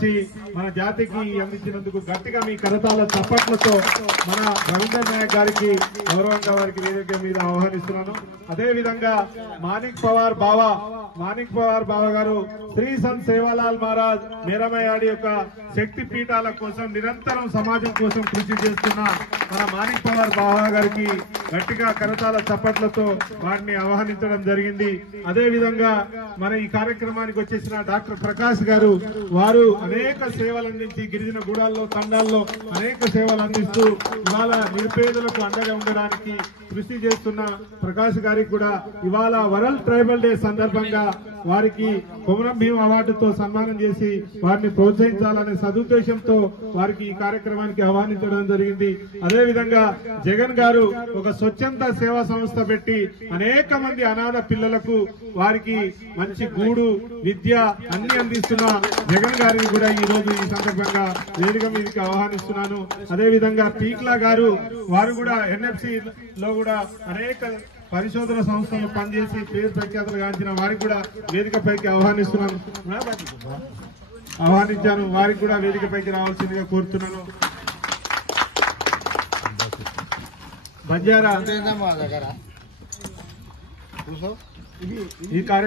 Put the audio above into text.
చేసి మన జాతికి అందించినందుకు గట్టిగా మీ కరతాల చప్పట్లతో మన రవీందర్ నాయక్ గారికి గౌరవంగా వారికి వేదిక మీద ఆహ్వానిస్తున్నాను. అదే విధంగా మాణిక్ పవార్ బావా గారు శ్రీ సంత్ సేవాలాల్ మహారాజ్ మేరమయాడి యొక్క శక్తి పీఠాల కోసం నిరంతరం సమాజం కోసం కృషి చేస్తున్న మన మాణిక్ పవార్ బావా గారికి గట్టిగా కరతాల చప్పట్లతో వారిని ఆహ్వానించడం జరిగింది. అదే విధంగా మన ఈ కార్యక్రమానికి వచ్చేసిన డాక్టర్ ప్రకాష్ గారు, వారు అనేక సేవలు అందించి గిరిజన గూడాల్లో తండాల్లో అనేక సేవలు అందిస్తూ ఇవాళ నిరుపేదలకు అండగా ఉండడానికి కృషి చేస్తున్న ప్రకాష్ గారికి కూడా ఇవాళ వరల్డ్ ట్రైబల్ డే సందర్భంగా వారికి కొమరం భీం అవార్డుతో సన్మానం చేసి వారిని ప్రోత్సహించాలనే సదుద్దేశంతో వారికి ఈ కార్యక్రమానికి ఆహ్వానించడం జరిగింది. అదే విధంగా జగన్ గారు ఒక స్వచ్ఛంద సేవా సంస్థ పెట్టి అనేక మంది అనాథ పిల్లలకు వారికి మంచి గూడు విద్య అన్ని అందిస్తున్న జగన్ గారిని కూడా ఈ రోజు ఈ సందర్భంగా వేదిక మీదకి ఆహ్వానిస్తున్నాను. అదే విధంగా పీక్లా గారు, వారు కూడా ఎన్ఎఫ్సి లో కూడా అనేక పరిశోధన సంస్థలు పనిచేసి పేరు ప్రఖ్యాతులు గాంచిన వారికి కూడా వేదికపైకి ఆహ్వానించాను. వారికి కూడా వేదికపైకి రావాల్సిందిగా కోరుతున్నాను. బంజారా ఈ కార్యక్రమం